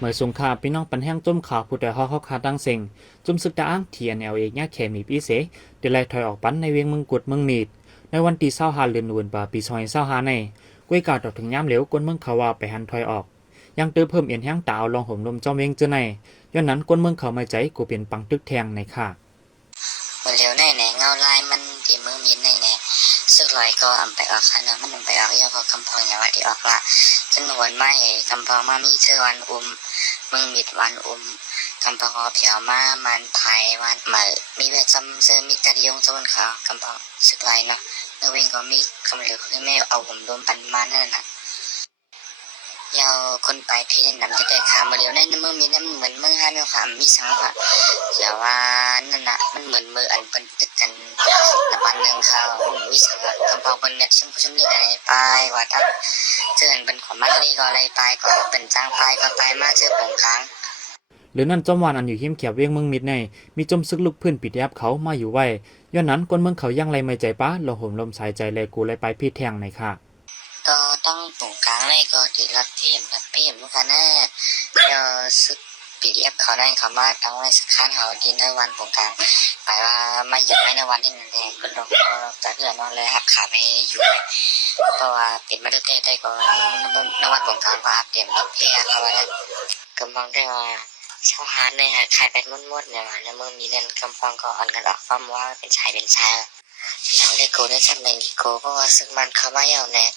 เมื่อสงขาพี่น้องปันแห้งจุ่มข่าวผู้ใดฮอเขาคาตั้งเซ็งจุ่มซึกดาอ้างTNLเอกเนี่ยแค่มีปีเสเดลัยถอยออกปันในเวียงเมืองกุดเมืองมีดในวันที่25เดือนตุลาคมปี2025ในก้วยกาดอกถึงย้ำเหลวกวนเมืองเขาว่าไปหันถอยออกยังเติมเพิ่มเอียนแห้งตาเอาลองห่มลมจอมเวียงเจอในย้อนนั้นกวนเมืองเขาไม่ใจกูเปลี่ยนปังตึกแทงในค่ะมันเร็วแน่แน่เงาลายมันตีมือมินแน่แน่สึกลอยก็ไปออกคันนะมันไปออกยาพอกำพองอย่าว่าที่ออกละจนวนไม่กำพองมามีเจอวันมึงมิดวันกำพองเผียวมามันไทยวันเหมือมีเวทจำเจอมีกระยงจนเขากำพองสึกลอยเนาะเมื่อเวงก็มีคำเหลือคือไม่เอาผมโดนปันมานั่นน่ะยาวคนไปพี่นำที่ได้ข่าวมาเดียวในมือมีนั่นเหมือนมือให้มีความมีสังค่ะอย่าว่านั่นน่ะมันเหมือนมืออันเป็นตึกกันในวันหนึ่งเขาวิสังคำพองเป็นเม็ดซึ่งผู้ชมนี่อะไรไปว่าถ้าเจอเป็นของมันนี่ก็อะไรไปก็เป็นจ้างไปก็ไปมาเจอผงค้างหรือนั่นจอมวานอันอยู่หิมเขียบเวียงเมืองมิดในมีจมซึกลุกพื้นปิดแยบเขามาอยู่ไว้ย้อนนั้นกวนเมืองเขายังไรไม่ใจป้าเราห่มลมสายใจเลยกูเลยไปพี่แทงในค่ะก็ต้องผงค้างเลยก็ติดรัดเทียมลูกค้าแน่เดี๋ยวซึกปีเอฟเขาได้เขามาต้องในสักขั้นเขาดินในวันผงค้างไปว่าไม่หยุดไม่ในวันที่นั่นเองก็ลงจากเพื่อนนอนเลยหักขาไม่อยู่เพราะว่าปิดมาตั้งแต่ก็ในวันผงค้างก็อัปเดตรถเพียเขาไว้แล้วก็มองได้ว่าชาวฮาร์ดเลยค่ะขายเป็นม้วนๆเนี่ยแล้วเมื่อมีเล่นกำฟังก็อ่อนกันออกความว่าเป็นชายแล้วเลโก้ได้จำในดิโก้เพราะว่าซึ่งมันเข้ามาเอาเนี่ย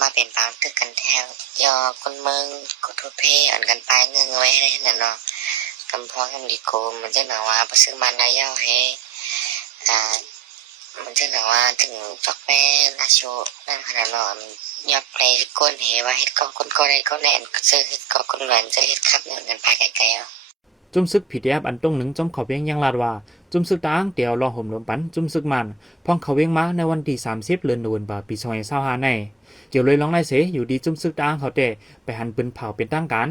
มาเป็นบางตึกกันแทงยอคนเมืองกดทุเพอ่อนกันไปเงื่อนไว้ให้นั่นเนาะกำพองกับดิโก้มันจะหนาว่าซึ่งมันได้ย่อให้มันจะหนาว่าถึงจอกแม่ราโชนั่นขนาดเนาะยอดเพลย์ก้นเหว่าเฮ็ดก็คนก็ได้ก็แน่นเจอเฮ็ดก็คนแหวนเจอเฮ็ดคับเงินกันไปไกลๆจุ่มซึกผิดแยบอันตรงหนึ่งจอมเขาเวียงยังลาดว่าจุ่มซึกตางเตียวรอห่มลมปันจุ่มซึกมันพองเขาเวียงมาในวันที่30เดือนตุลาคมปี2025ในเกี่ยวเลยลองไล่เสอยู่ดีจุ่มซึกตางเขาแต่ไปหันปืนเผาเป็นตั้งการ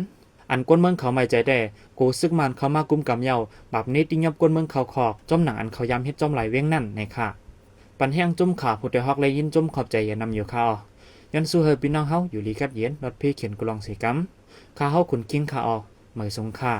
อันกวนเมืองเขาไม่ใจแต่โกซึกมันเขามากุมกำเยาแบบนี้ติงยับกวนเมืองเขาขอกจอมหนังอันเขายำเฮ็ดจอมไหลเวียงนั่นในค่ะปันแห้งจุ่มขาผู้ใดฮอกเลยยินจุ่มขอบใจอย่านำอยู่ข้ายันสู้เฮอพี่น้องเฮาอยู่ลีกัดเย็นรถพี่เขียนกุลองสีกำข้าเฮาขุนกิ้งข้าออกเหมยสงค่า